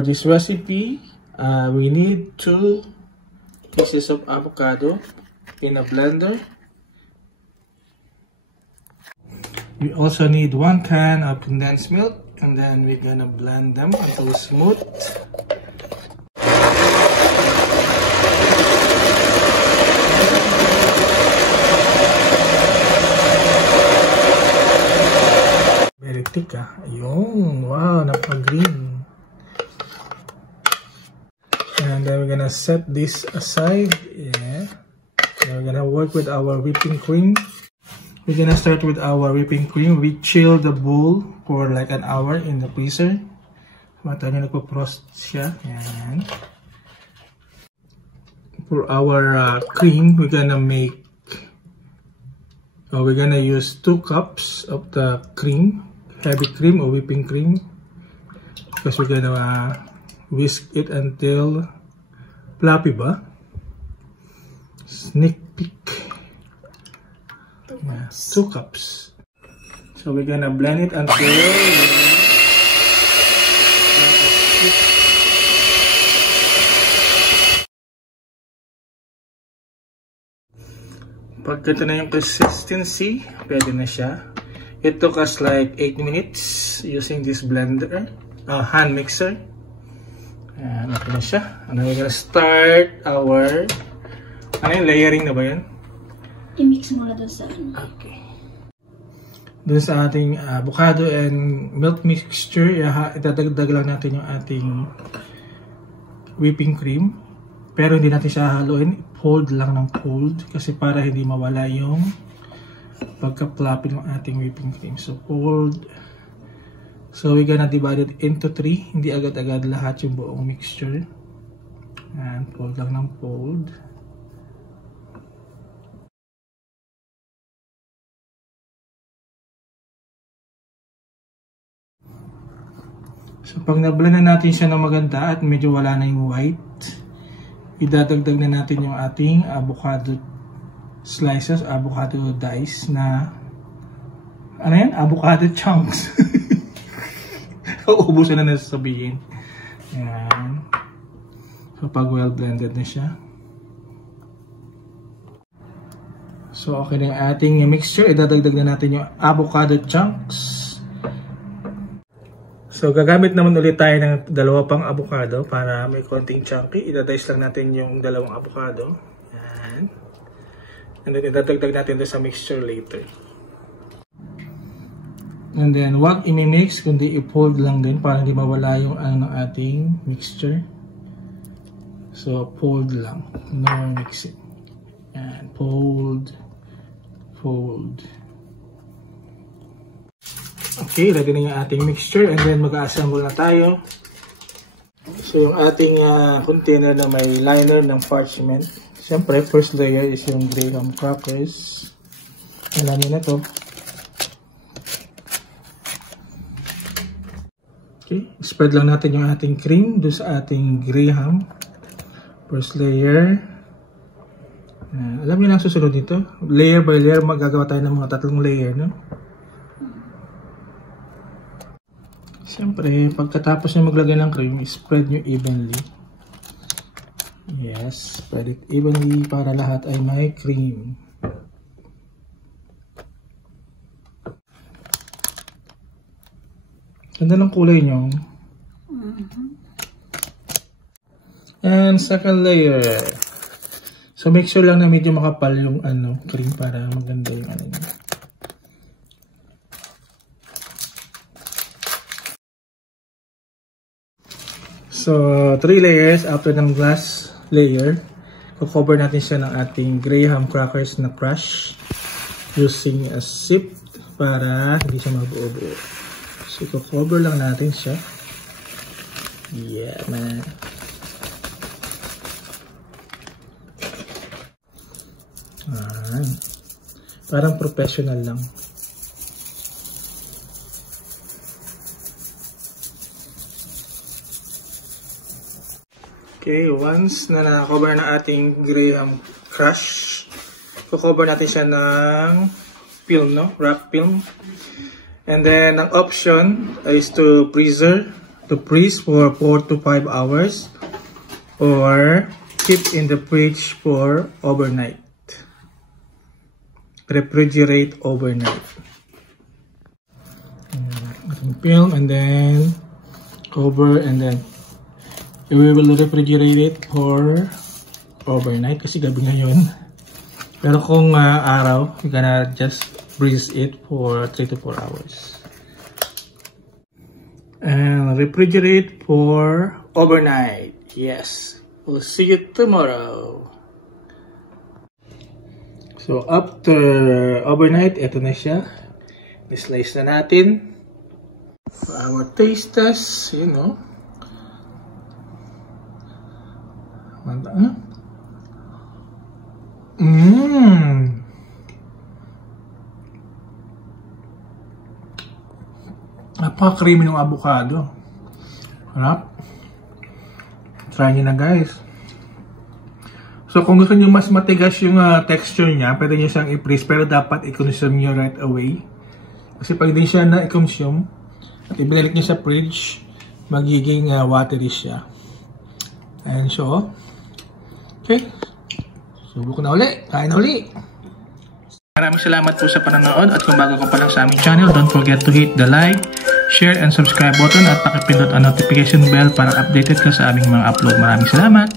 for this recipe, we need 2 pieces of avocado in a blender. We also need 1 can of condensed milk, and then we're gonna blend them until smooth. Very thick, ah. Ayun, wow, napaka-green. And then we're gonna set this aside. Yeah. And we're gonna work with our whipping cream. We're gonna start with our whipping cream. We chill the bowl for like an hour in the freezer. Mata nyo nagpo-frost siya. Yan. For our cream, we're gonna use 2 cups of the cream, heavy cream or whipping cream, because we're gonna whisk it until fluffy ba? Sneak peek. 2 cups. So we're gonna blend it until pag ganito na yung consistency, pwede na siya. It took us like 8 minutes using this blender, hand mixer. Ayan, ito na siya. And we're gonna start our, ano yung layering na ba yan? I-mix mo na doon sa ano. Okay. Doon sa ating avocado and milk mixture, itadagdag lang natin yung ating whipping cream. Pero hindi natin siya haluin. Fold lang ng fold kasi para hindi mawala yung pagka-fluffy ng ating whipping cream. So fold. So we're gonna divide it into 3. Hindi agad-agad lahat yung buong mixture. And fold lang ng fold. So pag na-blend na natin siya ng maganda at medyo wala na yung white, idadagdag na natin yung ating avocado slices, avocado dice na, ano yan? Avocado chunks. Uubusan na nasasabihin. Ayan. So pag well blended na siya. So okay na yung ating mixture. Idadagdag na natin yung avocado chunks. So gagamit naman ulit tayo ng 2 pang avocado para may konting chunky. Idadice lang natin yung 2 avocado. Ayan. And then idadagdag natin ito sa mixture later. And then wag i-mix kundi i-fold lang din para hindi mawala yung ano ng ating mixture. So fold lang, no mixing. And fold, fold. Okay, lagyan na yung ating mixture and then mag-assemble na tayo. So yung ating container na may liner ng parchment. Siyempre, first layer is yung graham crackers. Alam niyo na to. Okay, spread lang natin yung ating cream doon sa ating graham. First layer. Alam niyo na ang susunod dito. Layer by layer, magagawa tayo ng mga 3 layer, no? Siyempre, pagkatapos nyo maglagay ng cream, spread nyo evenly. Yes, spread it evenly para lahat ay may cream. Ganda ng kulay nyo. And second layer. So make sure lang na medyo makapal yung cream para maganda yung ano nyo. So 3 layers after ng glass layer. Cover natin siya ng ating graham crackers na crush using a sip para hindi siya mabuo-buo. So cover lang natin siya. Yeah, man. Parang professional lang. Okay, once na na-cover na ating graham crush, cover natin siya ng film, no? Wrap film. And then, ang option is to freezer to freeze for 4 to 5 hours or keep in the fridge for overnight. Refrigerate overnight. Film and then cover and then we will refrigerate it for overnight kasi gabi ngayon. Pero kung araw, you're gonna just freeze it for 3 to 4 hours. And refrigerate for overnight. Yes. We'll see you tomorrow. So after overnight, ito na siya. I-slice na natin. For our taste test, you know. Napaka-creamy ng avocado. Harap. Try nyo na guys. So kung gusto nyo mas matigas yung texture niya, pwede nyo siyang i-freeze pero dapat i-consume nyo right away. Kasi pag hindi siya na-consume at ibinalik nyo sa fridge, magiging watery siya. And so, okay. Subok na uli. Kain na uli. Maraming salamat po sa panonood at kung bago ko pa lang sa aming channel, don't forget to hit the like, share, and subscribe button at pakipindot ang notification bell para updated ka sa aming mga upload. Maraming salamat!